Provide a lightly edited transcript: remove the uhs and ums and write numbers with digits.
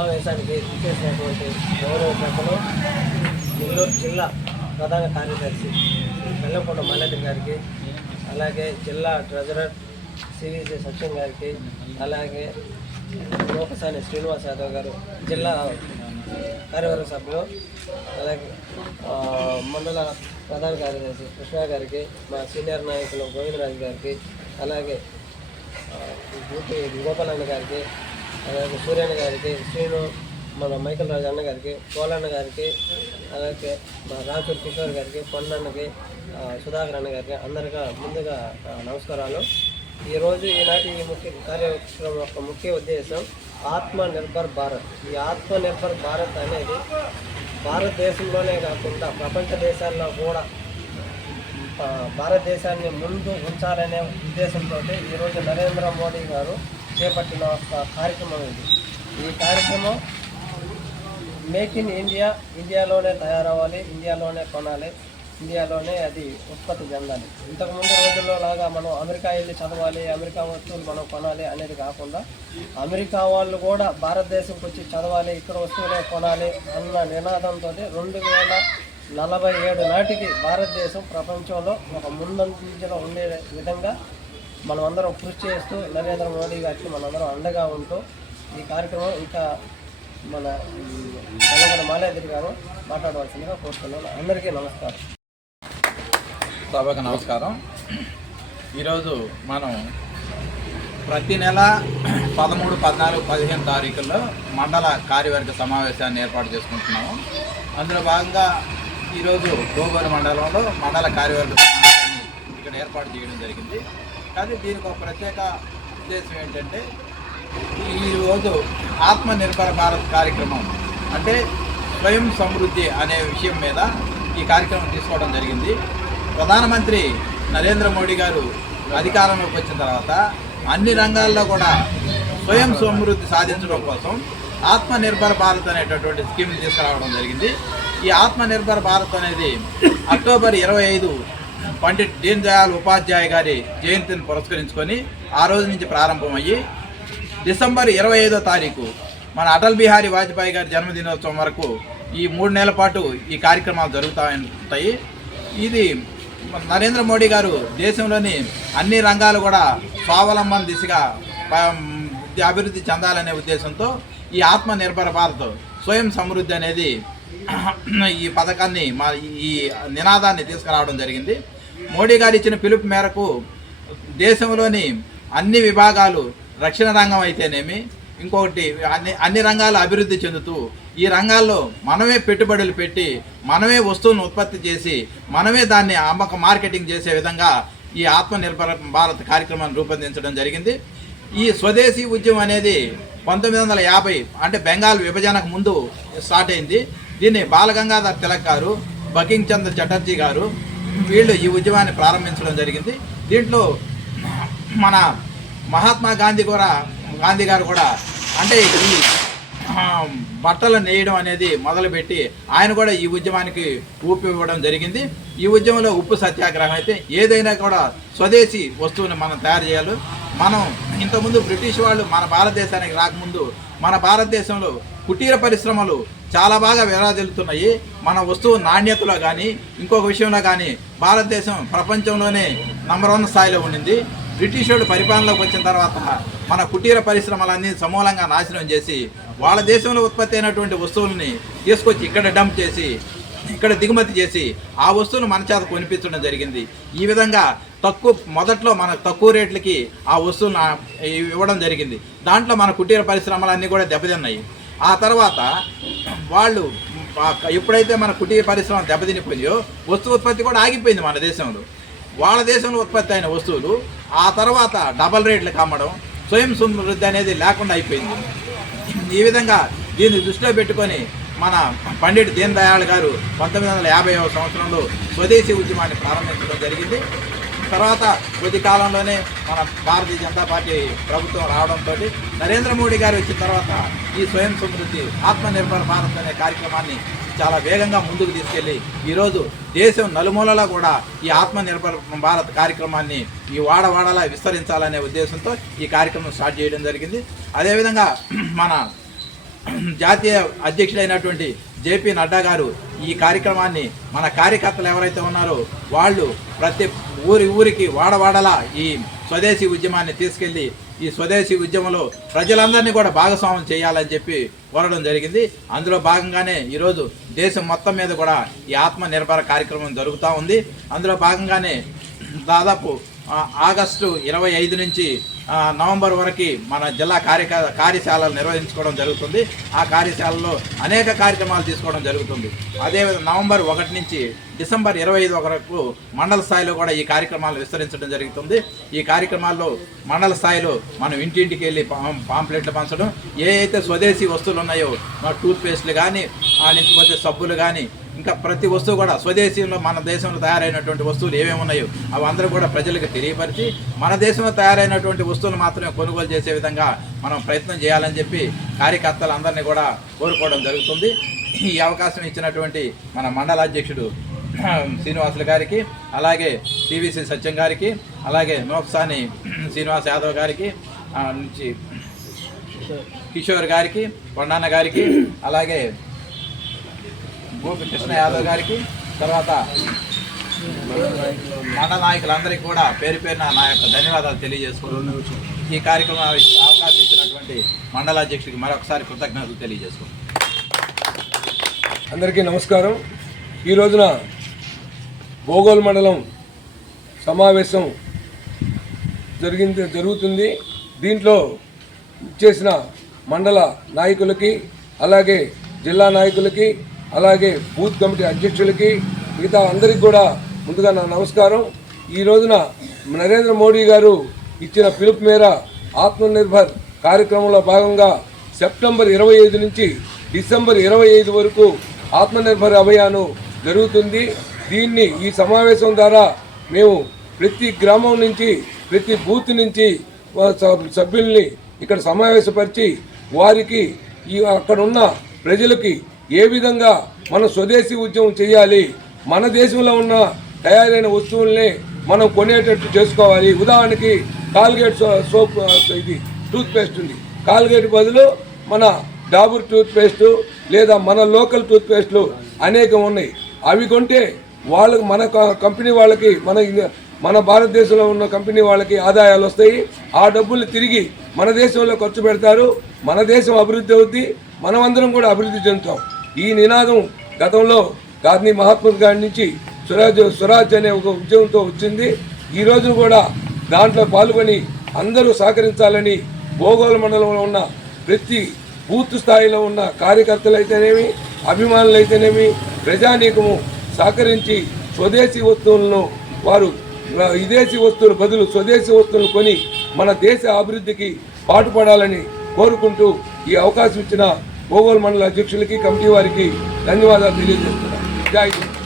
సమావేశానికి ఇచ్చేసినటువంటి గౌరవ పెద్దలు నెల్లూరు జిల్లా ప్రధాన కార్యదర్శి బెల్లంకొండ మాలేద్రి గారికి, అలాగే జిల్లా ట్రెజరర్ సివిసి సత్యం గారికి, అలాగే లోకసాని శ్రీనివాస్ యాదవ్ గారు జిల్లా కార్యవర్గ సభ్యులు, అలాగే మండల ప్రధాన కార్యదర్శి కృష్ణ గారికి, మా సీనియర్ నాయకులు గోవిందరాజు గారికి, అలాగే గోపాలన్న గారికి, అలాగే సూర్యన్న గారికి, శ్రీను మన మైకల్ రాజు అన్న గారికి, పోలన్న గారికి, అలాగే మా రాచూర్ కిషోర్ గారికి, పొన్నన్నకి, సుధాకర్ అన్న గారికి అందరిగా ముందుగా నమస్కారాలు. ఈరోజు ఈనాటి ఈ ముఖ్య కార్యక్రమం యొక్క ముఖ్య ఉద్దేశం ఆత్మనిర్భర్ భారత్. ఈ ఆత్మనిర్భర్ భారత్ అనేది భారతదేశంలోనే కాకుండా ప్రపంచ దేశాల్లో కూడా భారతదేశాన్ని ముందు ఉంచాలనే ఉద్దేశంతో ఈరోజు నరేంద్ర మోడీ గారు చేపట్టిన ఒక కార్యక్రమం ఇది. ఈ కార్యక్రమం మేక్ ఇన్ ఇండియా, ఇండియాలోనే తయారవ్వాలి, ఇండియాలోనే కొనాలి, ఇండియాలోనే అది ఉత్పత్తి చెందాలి. ఇంతకుముందు రోజుల్లో లాగా మనం అమెరికా వెళ్ళి చదవాలి, అమెరికా వస్తువులు మనం కొనాలి అనేది కాకుండా అమెరికా వాళ్ళు కూడా భారతదేశంకి వచ్చి చదవాలి, ఇక్కడ వస్తువులే కొనాలి అన్న నినాదంతో 2047 నాటికి భారతదేశం ప్రపంచంలో ఒక ముందంజలో ఉండే విధంగా మనమందరం కృషి చేస్తూ నరేంద్ర మోడీ గారికి మనందరం అండగా ఉంటూ ఈ కార్యక్రమం ఇంకా మన బెల్లంకొండ మాలేద్రి గారు మాట్లాడవలసిందిగా కోరుతున్నాను. అందరికీ నమస్కారం. సభకు నమస్కారం. ఈరోజు మనం ప్రతి నెల 13, 14, 15 తారీఖుల్లో మండల కార్యవర్గ సమావేశాన్ని ఏర్పాటు చేసుకుంటున్నాము. అందులో భాగంగా ఈరోజు గోగోలు మండలంలో మండల కార్యవర్గ సమావేశాన్ని ఇక్కడ ఏర్పాటు చేయడం జరిగింది. కానీ దీనికి ఒక ప్రత్యేక ఉద్దేశం ఏంటంటే ఈరోజు ఆత్మనిర్భర భారత్ కార్యక్రమం అంటే స్వయం సమృద్ధి అనే విషయం మీద ఈ కార్యక్రమం తీసుకోవడం జరిగింది. ప్రధానమంత్రి నరేంద్ర మోడీ గారు అధికారంలోకి వచ్చిన తర్వాత అన్ని రంగాల్లో కూడా స్వయం సమృద్ధి సాధించడం కోసం ఆత్మనిర్భర్ భారత్ అనేటటువంటి స్కీమ్ తీసుకురావడం జరిగింది. ఈ ఆత్మనిర్భర్ భారత్ అనేది అక్టోబర్ 25 పండిట్ దీన్ దయాళ్ ఉపాధ్యాయ గారి జయంతిని పురస్కరించుకొని ఆ రోజు నుంచి ప్రారంభమయ్యి డిసెంబర్ 25వ తారీఖు మన అటల్ బిహారీ వాజ్పేయి గారి జన్మదినోత్సవం వరకు ఈ 3 నెలల పాటు ఈ కార్యక్రమాలు జరుగుతాయి. ఇది నరేంద్ర మోడీ గారు దేశంలోని అన్ని రంగాలు కూడా స్వావలంబన దిశగా అభివృద్ధి చెందాలనే ఉద్దేశంతో ఈ ఆత్మనిర్భర భారత్ స్వయం సమృద్ధి అనేది ఈ పథకాన్ని ఈ నినాదాన్ని తీసుకురావడం జరిగింది. మోడీ గారు ఇచ్చిన పిలుపు మేరకు దేశంలోని అన్ని విభాగాలు రక్షణ రంగం అయితేనేమి ఇంకొకటి అన్ని రంగాలు అభివృద్ధి చెందుతూ ఈ రంగాల్లో మనమే పెట్టుబడులు పెట్టి మనమే వస్తువులను ఉత్పత్తి చేసి మనమే దాన్ని మార్కెటింగ్ చేసే విధంగా ఈ ఆత్మనిర్భర భారత్ కార్యక్రమాన్ని రూపొందించడం జరిగింది. ఈ స్వదేశీ ఉద్యమం అనేది 1950 అంటే బెంగాల్ విభజనకు ముందు స్టార్ట్ అయింది. దీన్ని బాలగంగాధర్ తిలక్ గారు, బంకిం చంద్ర చటర్జీ గారు వీళ్ళు ఈ ఉద్యమాన్ని ప్రారంభించడం జరిగింది. దీంట్లో మన మహాత్మా గాంధీ గారు కూడా అంటే ఈ బట్టలు నేయడం అనేది మొదలుపెట్టి ఆయన కూడా ఈ ఉద్యమానికి ఊపి ఇవ్వడం జరిగింది. ఈ ఉద్యమంలో ఉప్పు సత్యాగ్రహం అయితే ఏదైనా కూడా స్వదేశీ వస్తువుని మనం తయారు చేయాలి. మనం ఇంతకుముందు బ్రిటిష్ వాళ్ళు మన భారతదేశానికి రాకముందు మన భారతదేశంలో కుటీర పరిశ్రమలు చాలా బాగా విరాజిల్లుతున్నాయి. మన వస్తువు నాణ్యతలో కానీ ఇంకొక విషయంలో కానీ భారతదేశం ప్రపంచంలోనే నంబర్ 1 స్థాయిలో ఉండింది. బ్రిటిష్ వాళ్ళు పరిపాలనలోకి వచ్చిన తర్వాత మన కుటీర పరిశ్రమలన్నీ సమూలంగా నాశనం చేసి వాళ్ళ దేశంలో ఉత్పత్తి అయినటువంటి వస్తువుల్ని తీసుకొచ్చి ఇక్కడ డంప్ చేసి ఇక్కడ దిగుమతి చేసి ఆ వస్తువులు మన చేత కొనిపించడం జరిగింది. ఈ విధంగా మొదట్లో మన తక్కువ రేట్లకి ఆ వస్తువులను ఇవ్వడం జరిగింది. దాంట్లో మన కుటీర పరిశ్రమలన్నీ కూడా దెబ్బతిన్నాయి. ఆ తర్వాత వాళ్ళు ఎప్పుడైతే మన కుటీర పరిశ్రమ దెబ్బతినిపోయిందో వస్తువు ఉత్పత్తి కూడా ఆగిపోయింది మన దేశంలో. వాళ్ళ దేశంలో ఉత్పత్తి అయిన వస్తువులు ఆ తర్వాత డబల్ రేట్లకు అమ్మడం, స్వయం సమృద్ధి అనేది లేకుండా అయిపోయింది. ఈ విధంగా దీన్ని దృష్టిలో పెట్టుకొని మన పండిట్ దీన్ దయాళ్ గారు 1950వ సంవత్సరంలో స్వదేశీ ఉద్యమాన్ని ప్రారంభించడం జరిగింది. తర్వాత కొద్ది కాలంలోనే మన భారతీయ జనతా పార్టీ ప్రభుత్వం రావడంతో నరేంద్ర మోడీ గారు వచ్చిన తర్వాత ఈ స్వయం సమృద్ధి ఆత్మనిర్భర్ భారత్ అనే కార్యక్రమాన్ని చాలా వేగంగా ముందుకు తీసుకెళ్ళి ఈరోజు దేశం నలుమూలలా కూడా ఈ ఆత్మనిర్భర్ భారత్ కార్యక్రమాన్ని ఈ వాడవాడలా విస్తరించాలనే ఉద్దేశంతో ఈ కార్యక్రమం స్టార్ట్ చేయడం జరిగింది. అదేవిధంగా మన జాతీయ అధ్యక్షుడైనటువంటి జేపీ నడ్డా గారు ఈ కార్యక్రమాన్ని మన కార్యకర్తలు ఎవరైతే ఉన్నారో వాళ్ళు ప్రతి ఊరికి వాడవాడలా ఈ స్వదేశీ ఉద్యమాన్ని తీసుకెళ్ళి ఈ స్వదేశీ ఉద్యమంలో ప్రజలందరినీ కూడా భాగస్వామ్యం చేయాలని చెప్పి కోరడం జరిగింది. అందులో భాగంగానే ఈరోజు దేశం మొత్తం మీద కూడా ఈ ఆత్మనిర్భర కార్యక్రమం జరుగుతూ ఉంది. అందులో భాగంగానే దాదాపు ఆగస్టు 25 నుంచి నవంబర్ వరకు మన జిల్లా కార్యశాలలు నిర్వహించుకోవడం జరుగుతుంది. ఆ కార్యశాలలో అనేక కార్యక్రమాలు తీసుకోవడం జరుగుతుంది. అదేవిధంగా నవంబర్ 1 నుంచి డిసెంబర్ 25 వరకు మండల స్థాయిలో కూడా ఈ కార్యక్రమాలు విస్తరించడం జరుగుతుంది. ఈ కార్యక్రమాల్లో మండల స్థాయిలో మనం ఇంటింటికి వెళ్ళి పాంప్లెట్లు పంచడం, ఏ అయితే స్వదేశీ వస్తువులు ఉన్నాయో టూత్ పేస్ట్లు కానీ పోతే సబ్బులు కానీ ఇంకా ప్రతి వస్తువు కూడా స్వదేశీయంలో మన దేశంలో తయారైనటువంటి వస్తువులు ఏమేమి ఉన్నాయో అవి అందరూ కూడా ప్రజలకు తెలియపరిచి మన దేశంలో తయారైనటువంటి వస్తువులు మాత్రమే కొనుగోలు చేసే విధంగా మనం ప్రయత్నం చేయాలని చెప్పి కార్యకర్తలందరినీ కూడా కోరుకోవడం జరుగుతుంది. ఈ అవకాశం ఇచ్చినటువంటి మన మండల అధ్యక్షుడు శ్రీనివాసులు గారికి, అలాగే టీవీసీ సత్యం గారికి, అలాగే నోక్సాని శ్రీనివాస్ యాదవ్ గారికి, నుంచి కిషోర్ గారికి, కొండన్న గారికి, అలాగే గోపి కృష్ణ యాదవ్ గారికి, తర్వాత మండల నాయకులందరికీ కూడా పేరు పేరున నా యొక్క ధన్యవాదాలు తెలియజేసుకుంటున్నాను. ఈ కార్యక్రమం అవకాశం ఇచ్చినటువంటి మండల అధ్యక్షుడికి మరొకసారి కృతజ్ఞతలు తెలియజేసుకుంటున్నాను. అందరికీ నమస్కారం. ఈ రోజున బోగోల్ మండలం సమావేశం జరుగుతుంది. దీంట్లో చేసిన మండల నాయకులకి, అలాగే జిల్లా నాయకులకి, అలాగే బూత్ కమిటీ అధ్యక్షులకి, మిగతా అందరికీ కూడా ముందుగా నా నమస్కారం. ఈ రోజున నరేంద్ర మోడీ గారు ఇచ్చిన పిలుపు మేర ఆత్మనిర్భర్ కార్యక్రమంలో భాగంగా సెప్టెంబర్ 25 నుంచి డిసెంబర్ 25 వరకు ఆత్మనిర్భర్ అభియాన్ జరుగుతుంది. దీన్ని ఈ సమావేశం ద్వారా మేము ప్రతి గ్రామం నుంచి, ప్రతి బూత్ నుంచి సభ్యుల్ని ఇక్కడ సమావేశపరిచి వారికి అక్కడ ఉన్న ప్రజలకి ఏ విధంగా మన స్వదేశీ ఉద్యమం చేయాలి, మన దేశంలో ఉన్న తయారైన వస్తువుల్ని మనం కొనేటట్టు చేసుకోవాలి. ఉదాహరణకి కాల్గేట్ సోప్, ఇది టూత్ పేస్ట్ ఉంది. కాల్గేట్ బదులు మన డాబర్ టూత్ పేస్టు లేదా మన లోకల్ టూత్ పేస్ట్లు అనేకం ఉన్నాయి. అవి కొంటే వాళ్ళకి, మన కంపెనీ వాళ్ళకి, మన భారతదేశంలో ఉన్న కంపెనీ వాళ్ళకి ఆదాయాలు వస్తాయి. ఆ డబ్బులు తిరిగి మన దేశంలో ఖర్చు పెడతారు. మన దేశం అభివృద్ధి అవుద్ది, మనమందరం కూడా అభివృద్ధి చెందుతాం. ఈ నినాదం గతంలో గాంధీ మహాత్మా గాంధీ నుంచి స్వరాజ్ అనే ఒక ఉద్యమంతో వచ్చింది. ఈ రోజున కూడా దాంట్లో పాల్గొని అందరూ సహకరించాలని బోగోల్ మండలంలో ఉన్న ప్రతి బూత్ స్థాయిలో ఉన్న కార్యకర్తలు అయితేనేమి, అభిమానులు అయితేనేమి, ప్రజానీకము సహకరించి స్వదేశీ వస్తువులను వారు విదేశీ వస్తువుల బదులు స్వదేశీ వస్తువులను కొని మన దేశ అభివృద్ధికి పాటుపడాలని కోరుకుంటూ ఈ అవకాశం ఇచ్చిన బోగోల్ మండల అధ్యక్షులకి, కమిటీ వారికి ధన్యవాదాలు తెలియజేస్తున్నాను. జై హింద్.